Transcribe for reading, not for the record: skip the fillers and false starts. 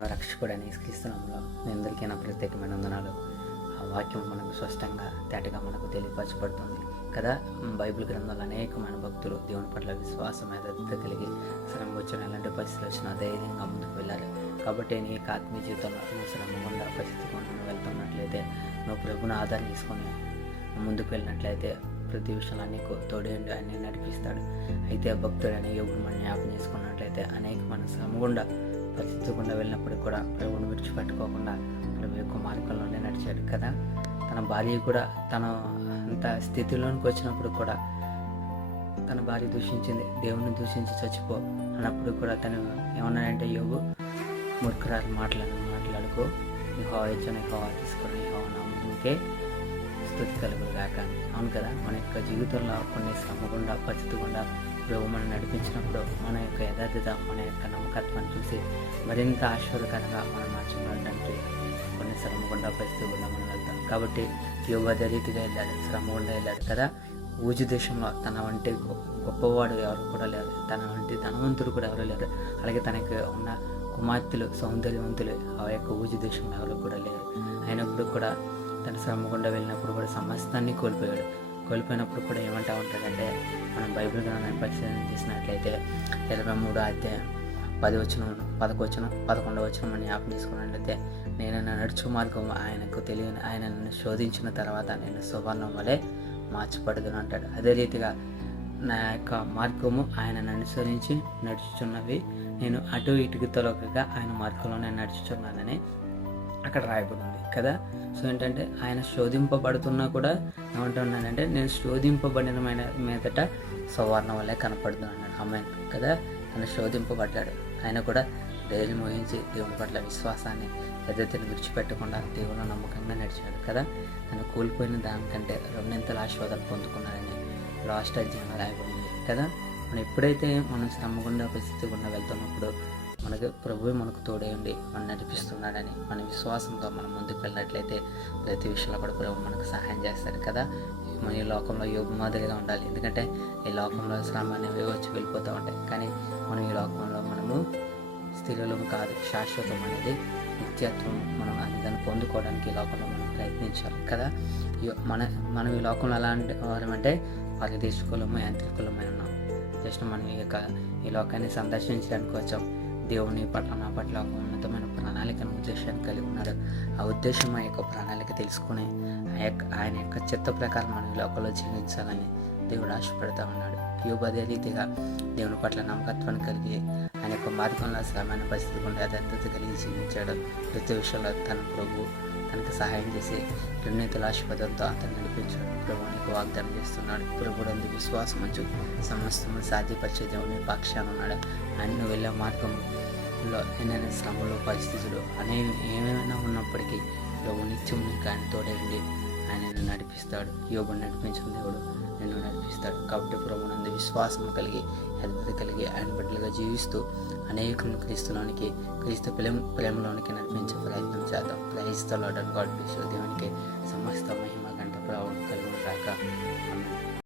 రక్షకుడైన యేసుక్రీస్తు నామములో మీ అందరికీ నా ప్రత్యేకమైన వందనాలు. ఆ వాక్యం మనకు స్పష్టంగా తేటగా మనకు తెలియపరచబడుతుంది కదా. బైబిల్ గ్రంథంలో అనేకమైన భక్తులు దేవుని పట్ల విశ్వాసం ఎదుట కలిగి శ్రమ వచ్చిన ఎలాంటి పరిస్థితులు వచ్చినా ధైర్యంగా ముందుకు వెళ్ళాలి. కాబట్టి నీ ఆత్మీయ జీవితంలో నువ్వు శ్రమ గుండా పరిస్థితి గుండా వెళ్తున్నట్లయితే, నువ్వు ప్రభుని ఆధారం తీసుకొని ముందుకు వెళ్ళినట్లయితే ప్రతి విషయంలో నీకు తోడేండి అన్ని నడిపిస్తాడు. అయితే భక్తుడైన యోగుడు మనం జ్ఞాపకం చేసుకున్నట్లయితే అనేకమైన శ్రమ గుండా పరిస్థితి గుండా వెళ్ళినప్పుడు కూడా ప్రభువును విడిచిపెట్టుకోకుండా ప్రభు యొక్క మార్గంలోనే నడిచాడు కదా. తన భార్య కూడా తన అంత స్థితిలోనికి వచ్చినప్పుడు కూడా తన భార్య దూషించింది, దేవుని దూషించి చచ్చిపో అన్నప్పుడు కూడా తను ఏమన్నాడంటే, యోగు మూర్ఖరాలు మాట్లాడుకో, యెహోవా ఇచ్చిన యెహోవా తీసుకొని యెహోవా నామముకే స్తుతి కలుగును గాక. అవును కదా. మన యొక్క జీవితంలో కొన్ని శ్రమ గుండా పరిస్థితి గుండా ప్రభు మనం నడిపించినప్పుడు మన యొక్క యథార్థత, మన యొక్క నమ్మకత్వాన్ని చూసి మరింత ఆశీర్వదకరంగా మనం మార్చబడడానికి కొన్ని శ్రమ గుండా పరిస్థితి గుండా మనం వెళ్తాం. కాబట్టి యోగు అదే రీతిగా వెళ్ళాడు, శ్రమ గుండా వెళ్ళాడు కదా. ఊజు దేశంలో తన వంటి గొప్పవాడు ఎవరు కూడా లేరు, తన వంటి ధనవంతుడు కూడా ఎవరు లేరు. అలాగే తనకి ఉన్న కుమార్తెలు సౌందర్యవంతులు ఆ యొక్క ఊజు దేశంలో ఎవరు కూడా లేరు. అయినప్పుడు కూడా తన శ్రమ గుండా వెళ్ళినప్పుడు కూడా సమస్తాన్ని కోల్పోయినప్పుడు కూడా ఏమంటా ఉంటాడంటే, మనం బైబిల్ గ్రంథాన్ని పరిశీలన చేసినట్లయితే 23 అధ్యాయం 11 అని జ్ఞాపకం తీసుకున్నట్లయితే, నేను నా నడుచు మార్గం ఆయనకు తెలియని ఆయన నన్ను శోధించిన తర్వాత నేను సువర్ణం వలె మార్చబడదును అంటాడు. అదే రీతిగా నా యొక్క మార్గము ఆయనను అనుసరించి నడుచుచున్నవి, నేను అటు ఇటుకు తొలగగా ఆయన మార్గంలోనే నడుచుచున్నానని అక్కడ రాయబడింది కదా. సో ఏంటంటే ఆయన శోధింపబడుతున్నా కూడా ఏమంటున్నానంటే, నేను శోధింపబడిన మీదట సువర్ణ వల్లే కనపడుతున్నాను అమ్మాయి కదా. తను శోధింపబడ్డాడు, ఆయన కూడా ధైర్యం వహించి దేవుని పట్ల విశ్వాసాన్ని ఎదుటిని విడిచిపెట్టకుండా దేవుని నమ్మకంగా నడిచాడు కదా. తను కోల్పోయిన దానికంటే రెండింతల ఆశీర్వాదాలు పొందుకున్నారని లాస్ట్ అధ్యాయంలో రాయబడింది కదా. మనం ఎప్పుడైతే మనం శ్రమ గుండా పరిస్థితి గుండా వెళ్తున్నప్పుడు మనకు ప్రభువే మనకు తోడే ఉండి మనం నడిపిస్తున్నాడని మన విశ్వాసంతో మనం ముందుకు వెళ్ళినట్లయితే ప్రతి విషయంలో కూడా ప్రభు మనకు సహాయం చేస్తాడు కదా. మన ఈ లోకంలో యోగ మాదిరిగా ఉండాలి, ఎందుకంటే ఈ లోకంలో శ్రమ అనేవి వచ్చి వెళ్ళిపోతూ ఉంటాయి. కానీ మనం ఈ లోకంలో మనము స్థిరులం కాదు, శాశ్వతం అనేది నిత్యత్వం. మనం దాన్ని పొందుకోవడానికి ఈ లోకంలో మనం ప్రయత్నించాలి కదా. మనం ఈ లోకంలో ఎలాంటి వారమంటే పరదేశకులము, యాంత్రికులమై ఉన్నాం. జస్ట్ మనం ఈ లోకాన్ని సందర్శించడానికి వచ్చాం. దేవుని పట్ల నా పట్ల ఒక ఉన్నతమైన ప్రణాళికను, ఉద్దేశాన్ని కలిగి ఉన్నాడు. ఆ ఉద్దేశం, ఆ యొక్క ప్రణాళిక తెలుసుకుని ఆయన యొక్క చిత్త ప్రకారం మనం ఈ లోకంలో జీవించాలని దేవుడు ఆశపడుతూ ఉన్నాడు. యోబు అదే రీతిగా దేవుని పట్ల నమ్మకత్వాన్ని కలిగి ఆయన యొక్క మార్గంలో శ్రమైన పరిస్థితి గుండా యథార్థత కలిగి జీవించాడు. ప్రతి విషయంలో తన ప్రభు తనకు సహాయం చేసి రెండింతల ఆశీర్వాదంతో అతను నడిపించాడు. ప్రభు నీకు వాగ్దానం చేస్తున్నాడు. ప్రభుడు అందుకు విశ్వాసం ఉంచు, సమస్తము సాధ్యపరిచే దేవుని పక్షాన ఉన్నాడు. ఆయన వెళ్ళే మార్గంలో ఎన్నైనా శ్రమలు, పరిస్థితులు అనేవి ఏమైనా ఉన్నప్పటికీ ప్రభు నిత్యం నీకు ఆయన తోడేయండి, ఆయనను నడిపిస్తాడు. యోగుని నడిపించిన దేవుడు నిన్ను నడిపిస్తాడు. కాబట్టి ప్రభునందు విశ్వాసం కలిగి యథార్థత కలిగి ఆయన బిడ్డలుగా జీవిస్తూ అనేకులను క్రీస్తు ప్రేమలోనికి నడిపించే ప్రయత్నం చేద్దాం. క్రైస్తవుడు గాడ్ దేవునికి సమస్త మహిమ గంట ప్రభావం కలిగి రాక.